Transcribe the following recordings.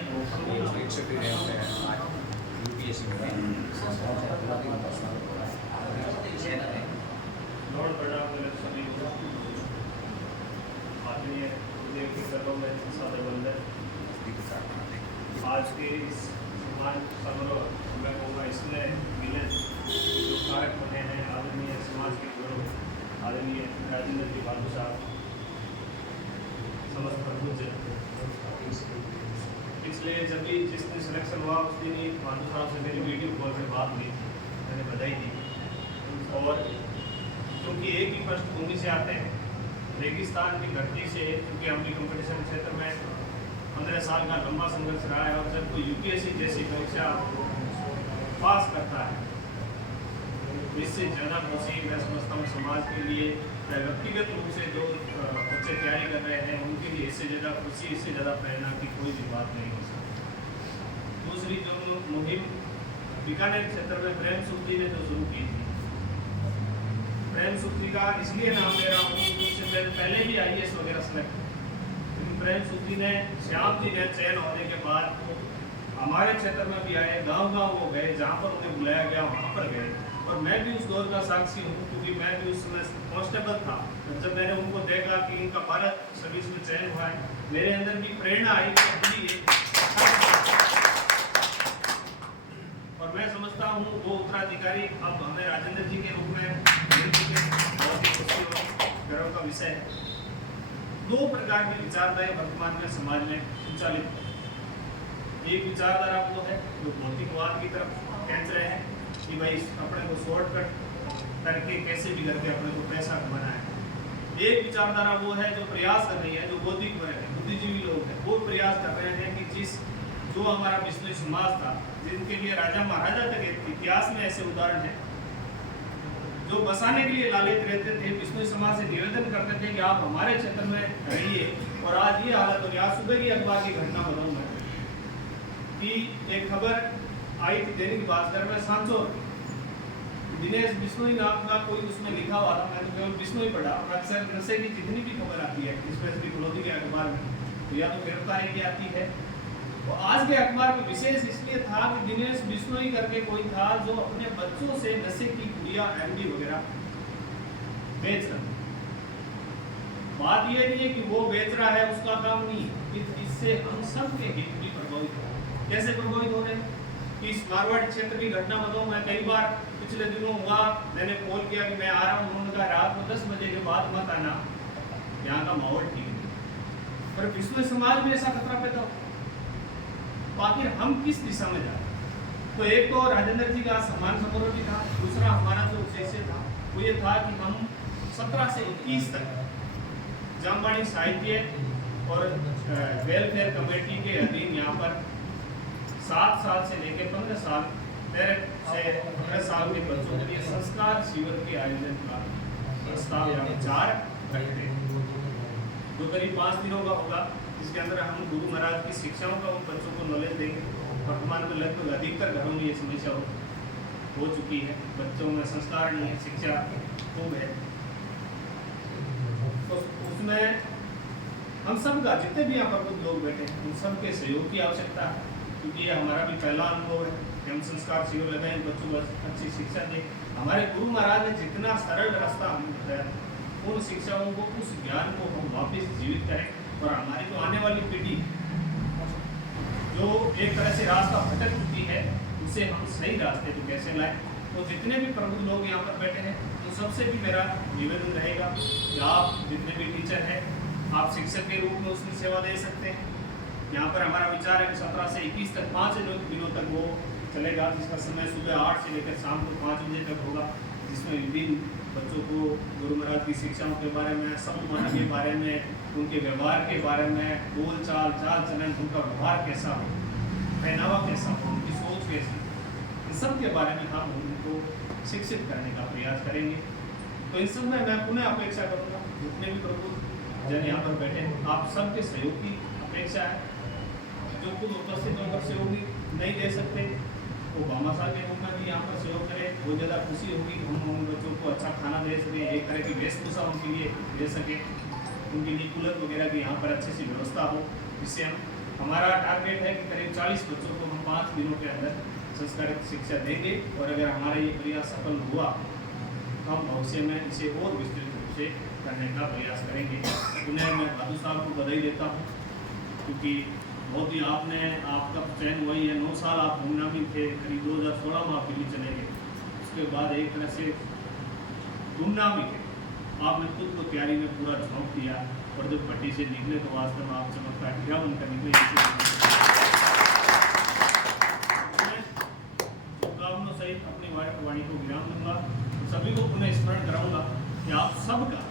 शिक्षक भी रहते हैं यूपीएससी में लॉर्ड बड़ा सभी आदरणीय सादर बंदर आज के इस सम्मान समारोह में होगा इसमें मिलन जो कारक बने हैं आदरणीय समाज के गुरु आदरणीय राजेंद्र जी बाबू साहब समस्त प्रभु पिछले जब भी जिस दिन सिलेक्शन हुआ उस दिन ही बाबू साहब से मेरी वीडियो कॉल पर बात हुई थी, मैंने बधाई दी। और क्योंकि एक ही पृष्ठभूमि से आते हैं, रेगिस्तान की धरती से, क्योंकि हम भी कंपटीशन क्षेत्र में 15 साल का लंबा संघर्ष रहा है। और जब कोई यूपीएससी जैसी परीक्षा पास करता है इससे ज़्यादा खुशी मैं समझता हूँ समाज के लिए, व्यक्तिगत रूप से जो बच्चे तैयारी कर रहे हैं उनके लिए इससे ज़्यादा खुशी, इससे ज़्यादा प्रेरणा की कोई भी बात नहीं हो सकती। दूसरी जो मुहिम बीकानेर क्षेत्र में प्रेम सूत्री ने जो शुरू की थी, प्रेम सूत्री का इसलिए नाम ले रहा हूँ क्योंकि मैंने पहले भी IAS वगैरह सेलेक्ट, लेकिन प्रेम सूत्री ने श्याम जी ने चयन होने के बाद हमारे क्षेत्र में भी आए, गांव-गांव वो गए, जहाँ पर उन्हें बुलाया गया वहाँ पर गए। और मैं भी उस दौर का साक्षी हूँ क्योंकि मैं भी उस समय कांस्टेबल था। जब मैंने उनको देखा कि इनका भारत सर्विस में चयन हुआ है, मेरे अंदर भी प्रेरणा आई और मैं समझता हूँ वो उत्तराधिकारी अब हमें राजेंद्र जी के रूप में बहुत ही खुशी और गर्व का विषय है। दो प्रकार की विचारधाराएं वर्तमान में समाज में संचालित है। एक विचारधारा वो है जो भौतिकवाद की तरफ खींच रहे हैं कि भाई अपने को शॉर्टकट करके कैसे भी करके अपने को पैसा कमाना है। एक विचारधारा वो है जो प्रयास कर रही है, जो बौद्धिक वर्ग है, बुद्धिजीवी लोग हैं, वो प्रयास कर रहे हैं कि जो हमारा बिश्नोई समाज था, जिनके लिए राजा महाराजा तक इतिहास में ऐसे उदाहरण हैं, जो बसाने के लिए लालित रहते थे, बिश्नोई समाज से निवेदन करते थे कि आप हमारे क्षेत्र में रहिए। और आज ये हालत हो रही है। आज सुबह की अखबार की घटना बताऊंगा कि एक खबर आई थी दैनिक भास्कर में, सांचौर दिनेश बिश्नोई नाम का कोई उसमें लिखा हुआ था। मैंने केवल बिश्नोई पढ़ा और अक्सर नशे की जितनी भी खबर आती है स्पेशली बलौदी के अखबार में तो या तो गिरफ्तारी की आती है। तो आज के अखबार में विशेष इसलिए था कि दिनेश बिश्नोई करके कोई था जो अपने बच्चों से नशे की गुड़िया MD वगैरह बेच रहा है। बात यह नहीं है कि वो बेच रहा है उसका काम नहीं, इससे हम सब के हित भी प्रभावित हो। कैसे प्रभावित हो रहे हैं? इस मारवाड़ क्षेत्र की घटना बताऊं, मैं कई बार पिछले दिनों हुआ, मैंने कॉल किया कि मैं आ रहा हूँ, उन्होंने कहा रात को 10 बजे के बाद मत आना, यहाँ का माहौल ठीक नहीं। पर बिश्नोई समाज में ऐसा खतरा पैदा हो, आखिर हम किस दिशा में जा रहे हैं? तो एक तो राजेंद्र जी का सम्मान समारोह भी था, दूसरा हमारा जो उद्देश्य था वो ये था कि हम 17 से 21 तक जामवाणी साहित्य और वेलफेयर कमेटी के अधीन यहाँ पर 7 साल से लेकर 15 साल 15 साल के बच्चों के लिए संस्कार शिविर के आयोजन का प्रस्ताव या विचार रखते हैं, जो करीब 5 दिनों का होगा, जिसके अंदर हम गुरु महाराज की शिक्षाओं का उन बच्चों को नॉलेज देंगे। वर्तमान में लगभग अधिकतर घरों में ये समस्या हो चुकी है, बच्चों में संस्कार नहीं है, शिक्षा खूब है। तो उसमें हम सब का, जितने भी यहाँ पर कुछ लोग बैठे हैं, उन सब के सहयोग की आवश्यकता है, क्योंकि ये हमारा भी पहला अनुभव है कि हम संस्कार शिविर लगाएं, बच्चों को अच्छी शिक्षा दें। हमारे गुरु महाराज ने जितना सरल रास्ता हमें बताया, उन शिक्षाओं को, उस ज्ञान को हम वापस जीवित करें और हमारी जो आने वाली पीढ़ी जो एक तरह से रास्ता भटक चुकी है, उसे हम सही रास्ते पर कैसे लाएं। तो जितने भी प्रमुख लोग यहाँ पर बैठे हैं, तो सबसे भी मेरा निवेदन रहेगा कि आप जितने भी टीचर हैं, आप शिक्षक के रूप में उसकी सेवा दे सकते हैं। यहाँ पर हमारा विचार है कि 17 से 21 तक 5 दिनों तक वो चलेगा, जिसका समय सुबह 8 से लेकर शाम को 5 बजे तक होगा, जिसमें विभिन्न बच्चों को गुरु महाराज की शिक्षाओं के बारे में, सम्मान के बारे में, उनके व्यवहार के बारे में, बोल चाल चलन, उनका व्यवहार कैसा हो, पहनावा कैसा हो, उनकी सोच कैसी, इन सब के बारे में हम उनको शिक्षित करने का प्रयास करेंगे। तो इन सब में मैं पुनः अपेक्षा करूँगा, जितने भी प्रभु जन यहाँ पर बैठे हैं, आप सबके सहयोग की अपेक्षा है। जो खुद उपस्थित होकर सहयोग नहीं दे सकते वो भामाशाह के रूप में भी यहाँ पर सहयोग करें, बहुत ज़्यादा खुशी होगी। हम उन बच्चों को अच्छा खाना दे सकें, एक तरह की वेशभूषा उनके लिए दे सकें, उनके लिए कूलर वगैरह की यहाँ पर अच्छी सी व्यवस्था हो, जिससे हम हमारा टारगेट है कि करीब 40 बच्चों को हम 5 दिनों के अंदर संस्कारित शिक्षा देंगे और अगर हमारा ये प्रयास सफल हुआ तो हम भविष्य में इसे और विस्तृत रूप से करने का प्रयास करेंगे। उन्हें मैं भादु साहब को बधाई देता हूँ क्योंकि बहुत ही आपका चयन हुआ ही है। 9 साल आप गुमनामी थे, करीब 2016 में आप दिल्ली चले गए, उसके बाद एक तरह से गुमनामी थे, आपने खुद को तैयारी में पूरा झोंक दिया और जब भट्टी से निकले तो वास्तव में आप चमत्कार हीरा बनकर निकले। शुभकामनाओं सहित अपनी वाणी को विराम दूंगा। सभी को पुनः स्मरण कराऊंगा कि आप सबका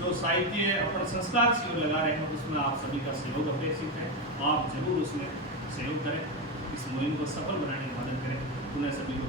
जो साहित्य अपन संस्कार शिविर लगा रहे हैं उसमें आप सभी का सहयोग अपेक्षित है। आप जरूर उसमें सहयोग करें, इस मुहिम को सफल बनाने में मदद करें। पुनः सभी को